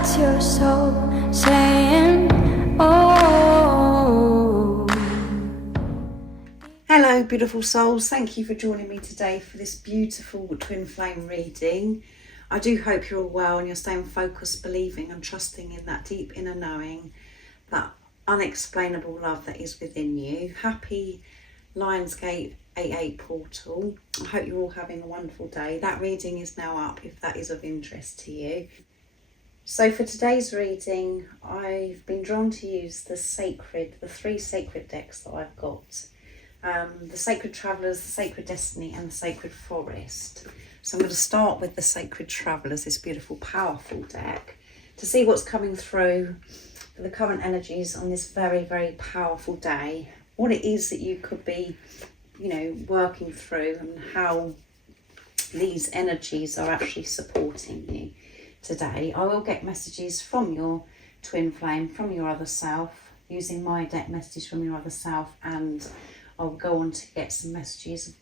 That's your soul saying, oh. Hello beautiful souls, thank you for joining me today for this beautiful twin flame reading. I do hope you're all well and you're staying focused, believing and trusting in that deep inner knowing, that unexplainable love that is within you. Happy Lionsgate 88 portal. I hope you're all having a wonderful day. That reading is now up if that is of interest to you. So for today's reading, I've been drawn to use the three sacred decks that I've got. The Sacred Travellers, the Sacred Destiny and the Sacred Forest. So I'm going to start with the Sacred Travellers, this beautiful powerful deck, to see what's coming through for the current energies on this very, very powerful day. What it is that you could be, working through and how these energies are actually supporting you today. I will get messages from your twin flame, from your other self, using my deck message from your other self, and I'll go on to get some messages.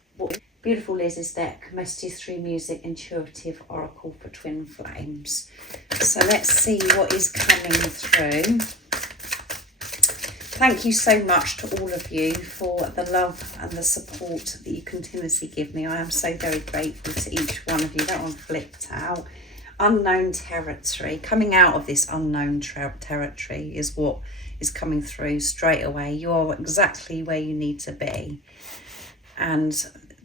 Beautiful Liz's deck, messages through music, intuitive oracle for twin flames. So let's see what is coming through. Thank you so much to all of you for the love and the support that you continuously give me. I am so very grateful to each one of you. That one flipped out. Unknown territory. Coming out of this unknown territory is what is coming through straight away. You're exactly where you need to be. And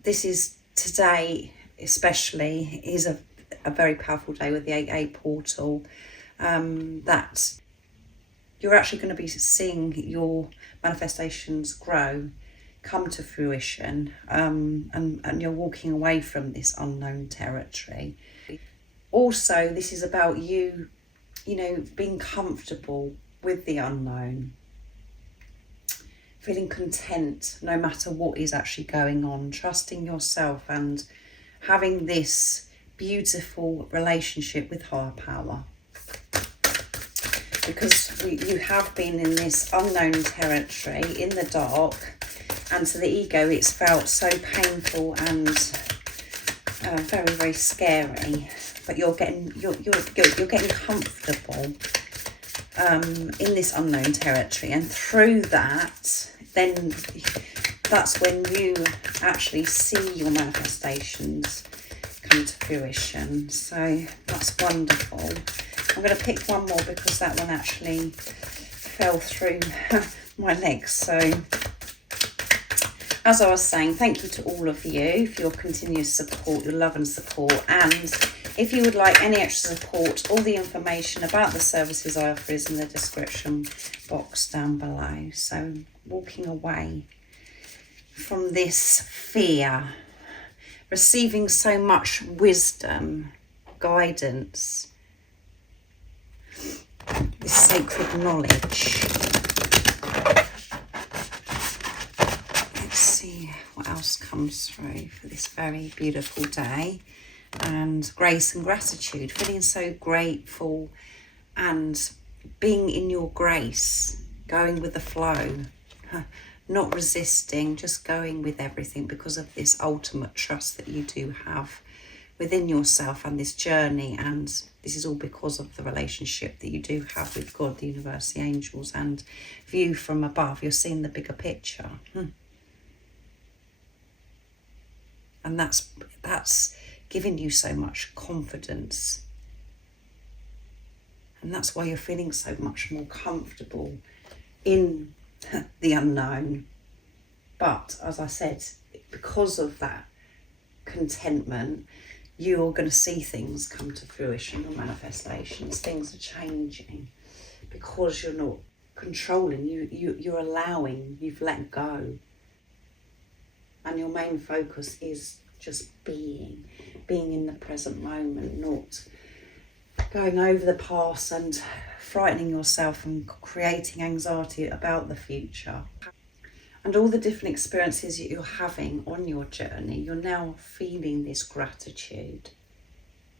this is today especially is a very powerful day with the 8-8 portal, that you're actually going to be seeing your manifestations grow, come to fruition, and you're walking away from this unknown territory. Also, this is about you, being comfortable with the unknown, feeling content no matter what is actually going on, trusting yourself and having this beautiful relationship with higher power. Because you have been in this unknown territory, in the dark, and to the ego it's felt so painful and very, very scary. But you're getting comfortable in this unknown territory, and through that, then that's when you actually see your manifestations come to fruition. So that's wonderful. I'm going to pick one more because that one actually fell through my legs. So as I was saying, thank you to all of you for your continuous support, your love and support. And if you would like any extra support, all the information about the services I offer is in the description box down below. So walking away from this fear, receiving so much wisdom, guidance, this sacred knowledge. Let's see what else comes through for this very beautiful day. And grace and gratitude, feeling so grateful and being in your grace, going with the flow, not resisting, just going with everything because of this ultimate trust that you do have within yourself and this journey. And this is all because of the relationship that you do have with God, the universe, the angels, and view from above. You're seeing the bigger picture. And that's giving you so much confidence, and that's why you're feeling so much more comfortable in the unknown. But as I said, because of that contentment, you're going to see things come to fruition, or manifestations. Things are changing because you're not controlling, you're allowing, you've let go, and your main focus is just being in the present moment, not going over the past and frightening yourself and creating anxiety about the future. And all the different experiences that you're having on your journey, you're now feeling this gratitude.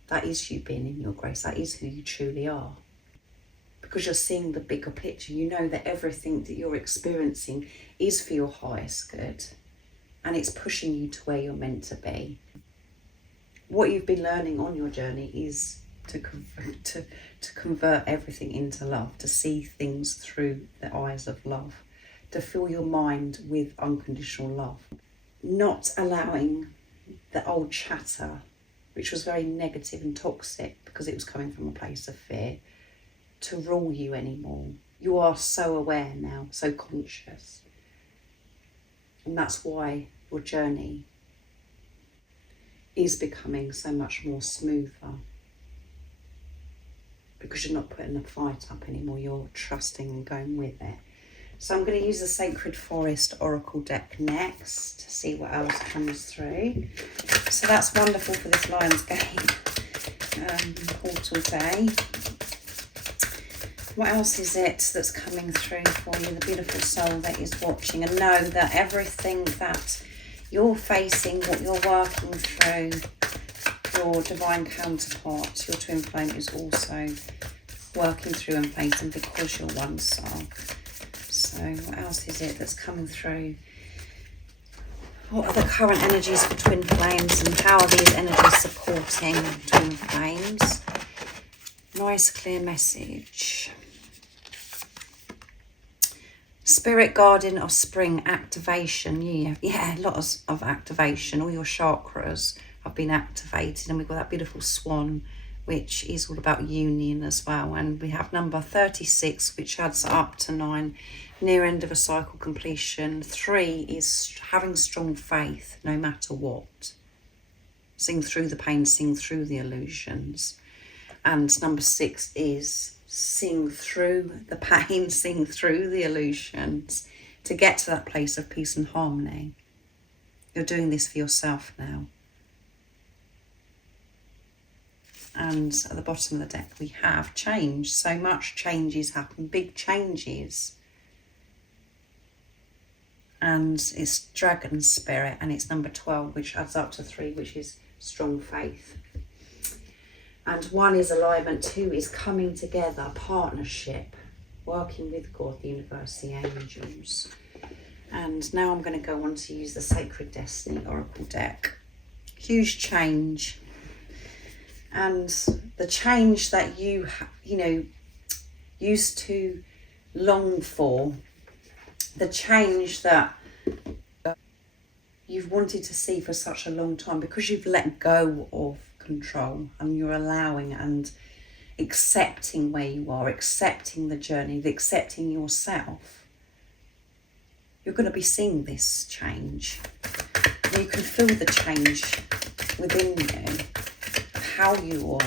That is you being in your grace. That is who you truly are. Because you're seeing the bigger picture. You know that everything that you're experiencing is for your highest good. And it's pushing you to where you're meant to be. What you've been learning on your journey is to convert everything into love, to see things through the eyes of love, to fill your mind with unconditional love, not allowing the old chatter, which was very negative and toxic because it was coming from a place of fear, to rule you anymore. You are so aware now, so conscious. And that's why your journey is becoming so much more smoother, because you're not putting the fight up anymore, you're trusting and going with it. So I'm going to use the Sacred Forest Oracle deck next to see what else comes through. So that's wonderful for this Lionsgate portal day. What else is it that's coming through for you, the beautiful soul that is watching? And know that everything that you're facing, what you're working through, your divine counterpart, your twin flame, is also working through and facing, because you're one soul. So what else is it that's coming through? What are the current energies for twin flames, and how are these energies supporting twin flames? Nice clear message. Spirit guardian of spring activation. Yeah, lots of activation. All your chakras have been activated, and we've got that beautiful swan, which is all about union as well. And we have number 36, which adds up to 9, near end of a cycle completion. 3 is having strong faith no matter what. Sing through the pain, sing through the illusions. And number 6 is sing through the pain, sing through the illusions, to get to that place of peace and harmony. You're doing this for yourself now. And at the bottom of the deck we have change. So much changes happen, big changes. And it's dragon spirit, and it's number 12, which adds up to 3, which is strong faith. And 1 is alignment, 2 is coming together, partnership, working with God, the universe, the angels. And now I'm going to go on to use the Sacred Destiny Oracle deck. Huge change. And the change that you used to long for, the change that you've wanted to see for such a long time, because you've let go of control and you're allowing and accepting where you are, accepting the journey, accepting yourself. You're going to be seeing this change. You can feel the change within you, how you're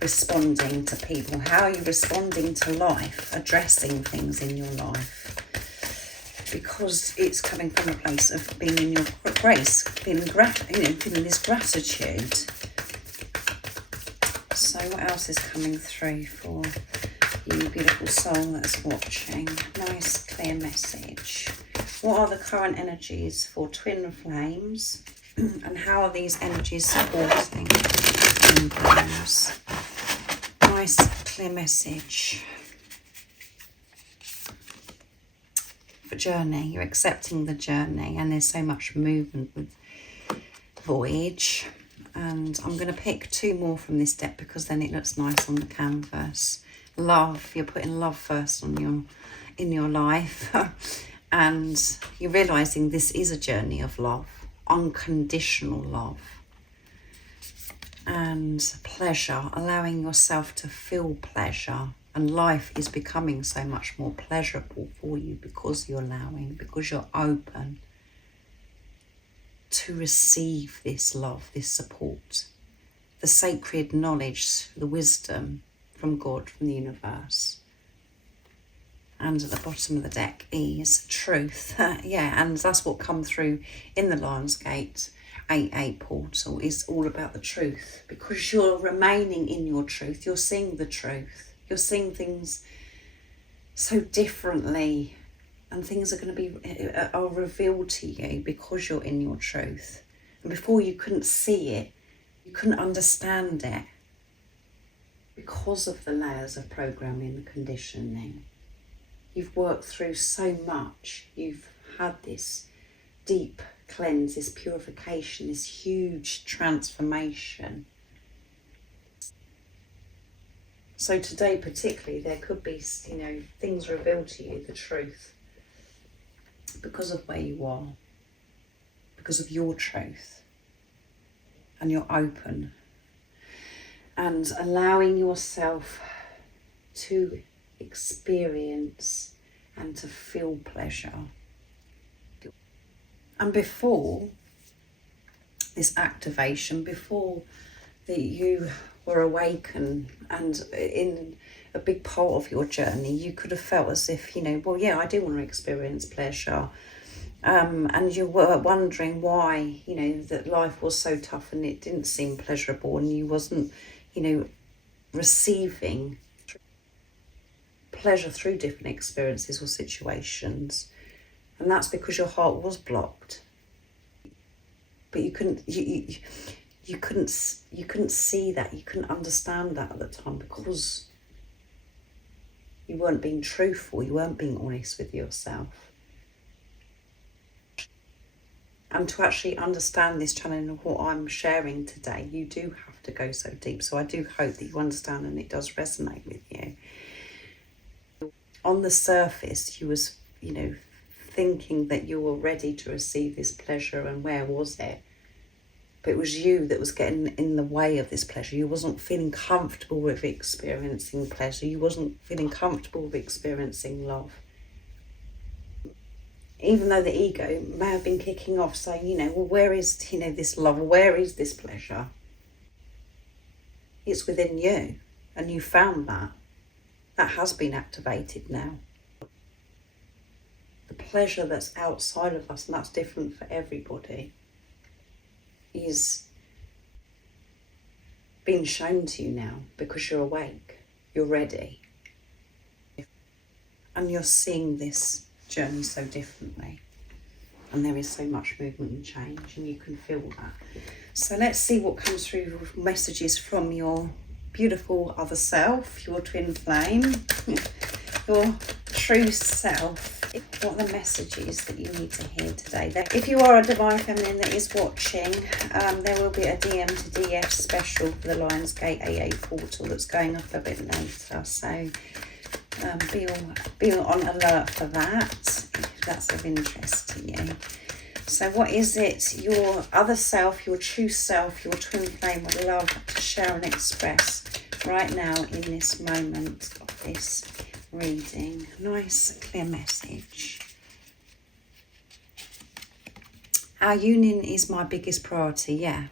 responding to people, how you're responding to life, addressing things in your life, because it's coming from a place of being in your grace, feeling this gratitude. So what else is coming through for you, beautiful soul that's watching? Nice clear message. What are the current energies for twin flames, and how are these energies supporting twin flames? Nice clear message. For journey, you're accepting the journey, and there's so much movement with voyage. And I'm going to pick 2 more from this deck, because then it looks nice on the canvas. Love, you're putting love first in your life. And you're realizing this is a journey of love, unconditional love. And pleasure, allowing yourself to feel pleasure. And life is becoming so much more pleasurable for you, because you're allowing, because you're open to receive this love, this support, the sacred knowledge, the wisdom from God, from the universe. And at the bottom of the deck is truth. Yeah, and that's what come through in the Lionsgate 8-8 portal, is all about the truth, because you're remaining in your truth, you're seeing the truth, you're seeing things so differently. And things are going to are revealed to you because you're in your truth. And before, you couldn't see it, you couldn't understand it, because of the layers of programming and conditioning. You've worked through so much. You've had this deep cleanse, this purification, this huge transformation. So today particularly, there could be, you know, things revealed to you, the truth, because of where you are, because of your truth, and you're open and allowing yourself to experience and to feel pleasure. And before this activation, before that you were awakened and in a big part of your journey, you could have felt as if, you know, well, yeah, I do want to experience pleasure. And you were wondering why, you know, that life was so tough and it didn't seem pleasurable, and you wasn't, you know, receiving pleasure through different experiences or situations. And that's because your heart was blocked. But you couldn't see that, you couldn't understand that at the time, because you weren't being truthful, you weren't being honest with yourself. And to actually understand this channel and what I'm sharing today, you do have to go so deep. So I do hope that you understand and it does resonate with you. On the surface, you was, you know, thinking that you were ready to receive this pleasure, and where was it? But it was you that was getting in the way of this pleasure. You wasn't feeling comfortable with experiencing pleasure. You wasn't feeling comfortable with experiencing love. Even though the ego may have been kicking off saying, you know, well, where is, you know, this love? Where is this pleasure? It's within you, and you found that. That has been activated now. The pleasure that's outside of us, and that's different for everybody, is being shown to you now because you're awake, you're ready, and you're seeing this journey so differently, and there is so much movement and change, and you can feel that. So let's see what comes through with messages from your beautiful other self, your twin flame, your true self. What are the messages that you need to hear today? If you are a divine feminine that is watching, there will be a DM to DF special for the Lionsgate AA portal that's going off a bit later, so be on alert for that if that's of interest to you. So what is it your other self, your true self, your twin flame would love to share and express right now in this moment of this reading? Nice clear message. Our union is my biggest priority. Yeah,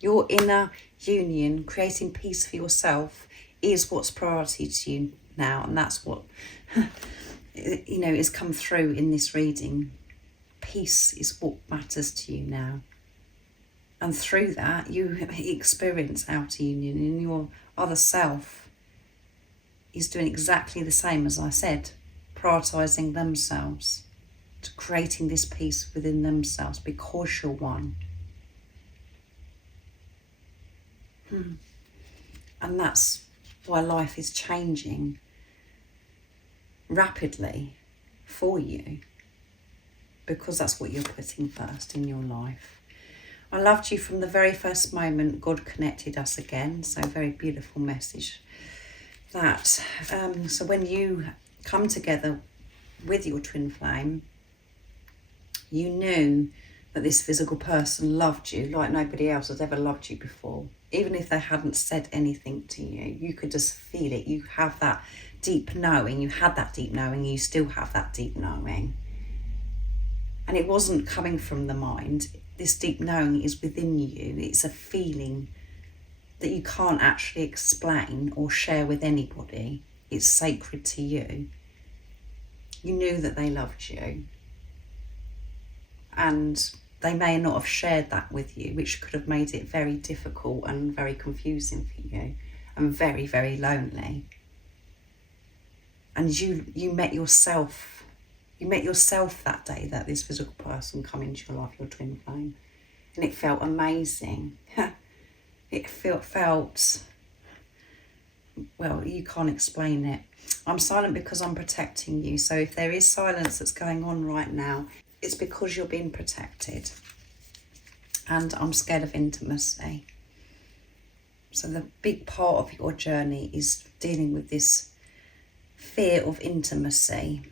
your inner union, creating peace for yourself, is what's priority to you now, and that's what you know is come through in this reading. Peace is what matters to you now, and through that you experience outer union, and your other self is doing exactly the same as I said, prioritizing themselves, to creating this peace within themselves, because you're one. And that's why life is changing rapidly for you, because that's what you're putting first in your life. I loved you from the very first moment God connected us again. So very beautiful message that. So when you come together with your twin flame, you knew that this physical person loved you like nobody else has ever loved you before. Even if they hadn't said anything to you, you could just feel it. You have that deep knowing. You had that deep knowing. You still have that deep knowing. And it wasn't coming from the mind. This deep knowing is within you. It's a feeling that you can't actually explain or share with anybody. It's sacred to you. You knew that they loved you. And they may not have shared that with you, which could have made it very difficult and very confusing for you, and very, very lonely. And you met yourself. You met yourself that day that this physical person come into your life, your twin flame, and it felt amazing. It felt, well, you can't explain it. I'm silent because I'm protecting you. So if there is silence that's going on right now, it's because you're being protected. And I'm scared of intimacy. So the big part of your journey is dealing with this fear of intimacy.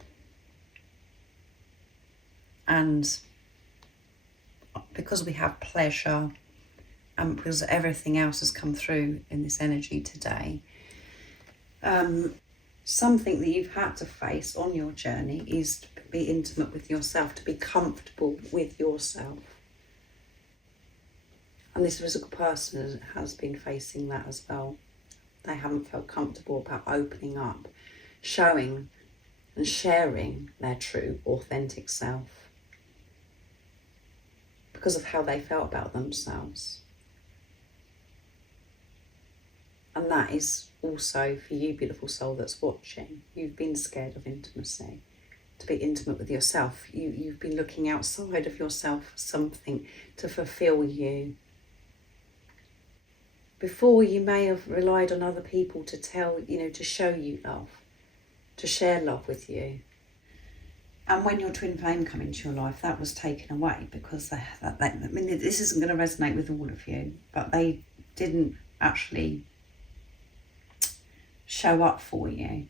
And because we have pleasure and because everything else has come through in this energy today, something that you've had to face on your journey is to be intimate with yourself, to be comfortable with yourself. And this physical person has been facing that as well. They haven't felt comfortable about opening up, showing and sharing their true, authentic self because of how they felt about themselves. And that is also for you, beautiful soul that's watching. You've been scared of intimacy, to be intimate with yourself. You've been looking outside of yourself for something to fulfill you. Before, you may have relied on other people to tell, to show you love, to share love with you. And when your twin flame came into your life, that was taken away because this isn't going to resonate with all of you, but they didn't actually show up for you.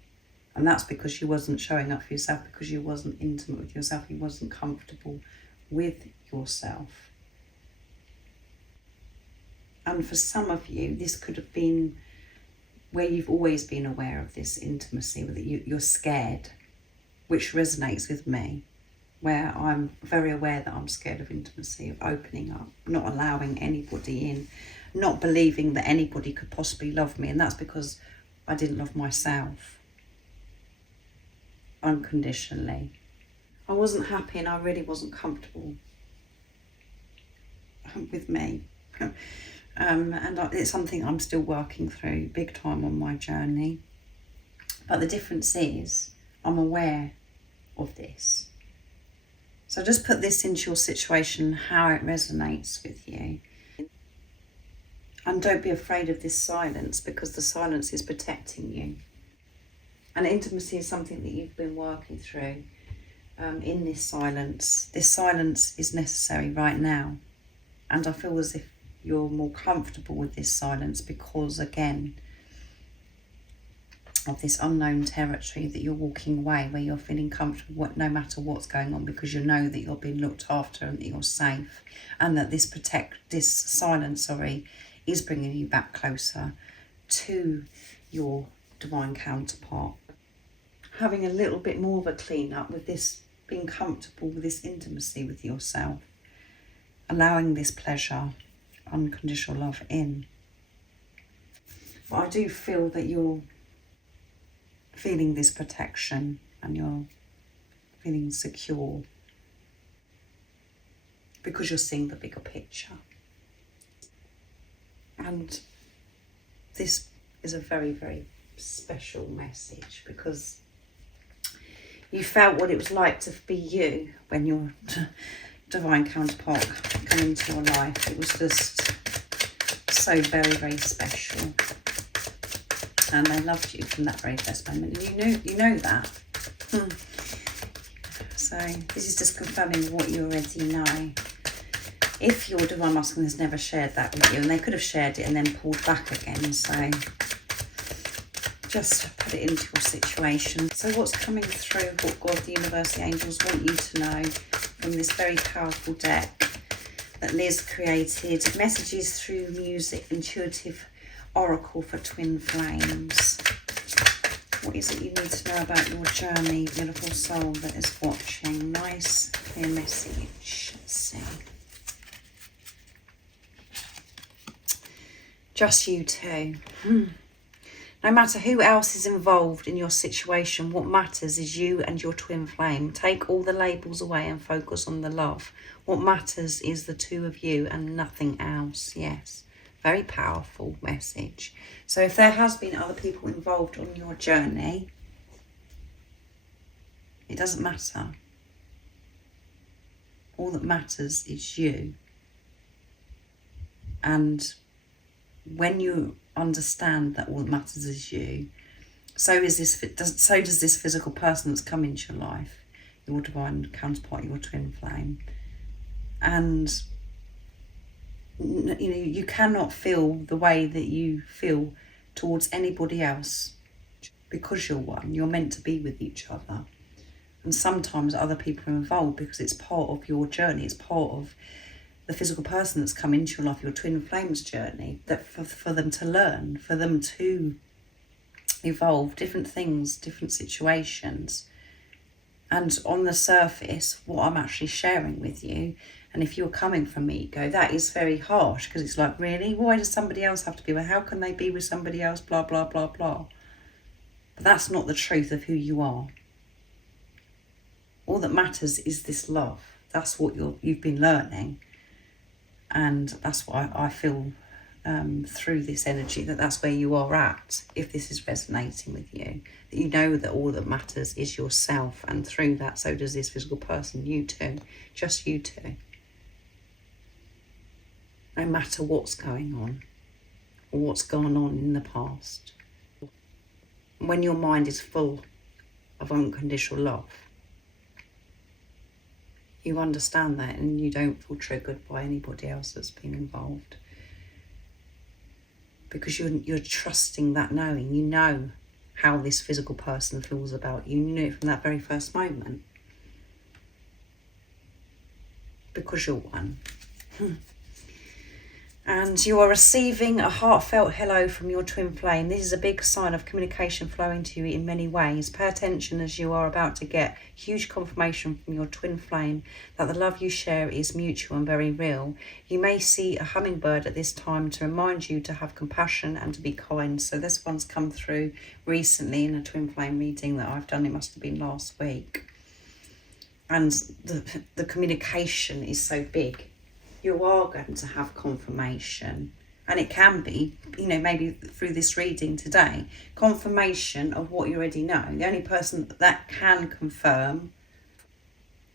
And that's because you wasn't showing up for yourself, because you wasn't intimate with yourself, you wasn't comfortable with yourself. And for some of you, this could have been where you've always been aware of this intimacy, that you're scared, which resonates with me, where I'm very aware that I'm scared of intimacy, of opening up, not allowing anybody in, not believing that anybody could possibly love me. And that's because I didn't love myself unconditionally. I wasn't happy and I really wasn't comfortable with me. And it's something I'm still working through big time on my journey. But the difference is I'm aware of this. So just put this into your situation, how it resonates with you. And don't be afraid of this silence, because the silence is protecting you. And intimacy is something that you've been working through in this silence. This silence is necessary right now. And I feel as if you're more comfortable with this silence because, again, of this unknown territory that you're walking away, where you're feeling comfortable no matter what's going on, because you know that you're being looked after and that you're safe, and that this silence is bringing you back closer to your divine counterpart. Having a little bit more of a clean up with this, being comfortable with this intimacy with yourself, allowing this pleasure, unconditional love in. But I do feel that you're feeling this protection and you're feeling secure because you're seeing the bigger picture. And this is a very, very special message, because you felt what it was like to be you when your divine counterpart came into your life. It was just so very, very special. And they loved you from that very first moment. And you know that. So this is just confirming what you already know. If your divine masculine has never shared that with you, and they could have shared it and then pulled back again, so just put it into your situation. So what's coming through, what God, the universe, the angels want you to know from this very powerful deck that Liz created, messages through music, intuitive oracle for twin flames. What is it you need to know about your journey, beautiful soul that is watching? Nice, clear message. Let's see. Just you two. No matter who else is involved in your situation, what matters is you and your twin flame. Take all the labels away and focus on the love. What matters is the two of you and nothing else. Yes, very powerful message. So if there has been other people involved on your journey, it doesn't matter. All that matters is you. And when you understand that all that matters is you, so does this physical person that's come into your life, your divine counterpart, your twin flame. And you cannot feel the way that you feel towards anybody else because you're one. You're meant to be with each other. And sometimes other people are involved because it's part of your journey. It's part of the physical person that's come into your life, your twin flames journey, that for them to learn, for them to evolve different things, different situations. And on the surface, what I'm actually sharing with you, and if you're coming from ego, that is very harsh, because it's like, really? Why does somebody else have to be with? How can they be with somebody else? Blah, blah, blah, blah. But that's not the truth of who you are. All that matters is this love. That's what you've been learning. And that's what I feel through this energy, that's where you are at, if this is resonating with you. That you know that all that matters is yourself, and through that, so does this physical person, you too, just you two. No matter what's going on, or what's gone on in the past. When your mind is full of unconditional love, you understand that, and you don't feel triggered by anybody else that's been involved. Because you're trusting that knowing. You know how this physical person feels about you. You knew it from that very first moment. Because you're one. And you are receiving a heartfelt hello from your twin flame. This is a big sign of communication flowing to you in many ways. Pay attention, as you are about to get huge confirmation from your twin flame that the love you share is mutual and very real. You may see a hummingbird at this time to remind you to have compassion and to be kind. So this one's come through recently in a twin flame reading that I've done. It must have been last week. And the communication is so big. You are going to have confirmation, and it can be, maybe through this reading today, confirmation of what you already know. The only person that can confirm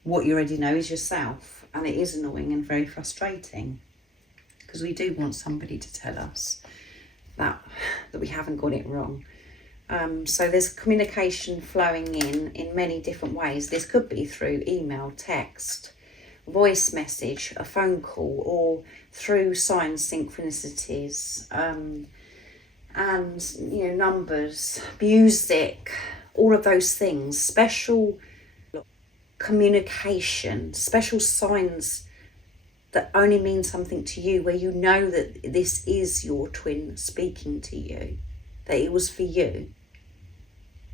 what you already know is yourself, and it is annoying and very frustrating, because we do want somebody to tell us that we haven't got it wrong. So there's communication flowing in many different ways. This could be through email, text, voice message, a phone call, or through signs, synchronicities, and numbers, music, all of those things, special communication, special signs that only mean something to you, where you know that this is your twin speaking to you, that it was for you.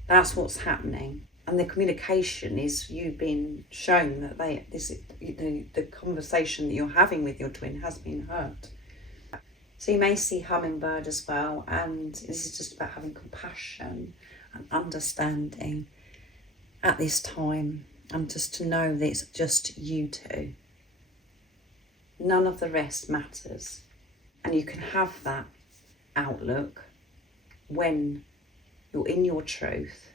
That's what's happening. And the communication is you being shown that the conversation that you're having with your twin has been heard. So you may see hummingbird as well, and this is just about having compassion and understanding at this time, and just to know that it's just you two. None of the rest matters. And you can have that outlook when you're in your truth,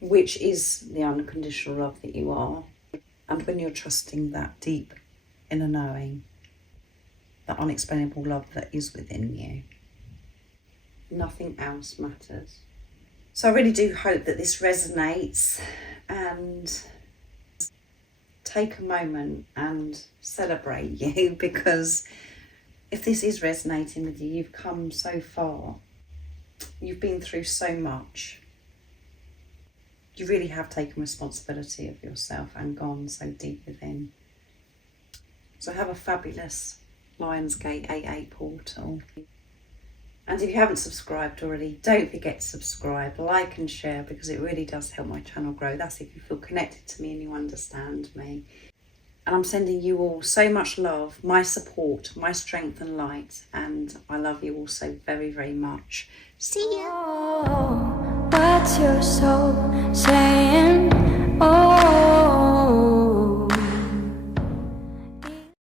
which is the unconditional love that you are, and when you're trusting that deep inner knowing, that unexplainable love that is within you. Nothing else matters. So I really do hope that this resonates, and take a moment and celebrate you, because if this is resonating with you, you've come so far. You've been through so much. You really have taken responsibility of yourself and gone so deep within. So have a fabulous Lionsgate 88 portal. And if you haven't subscribed already, don't forget to subscribe, like and share, because it really does help my channel grow. That's if you feel connected to me and you understand me. And I'm sending you all so much love, my support, my strength and light. And I love you all so very, very much. See ya. Oh, what's your soul saying? Oh.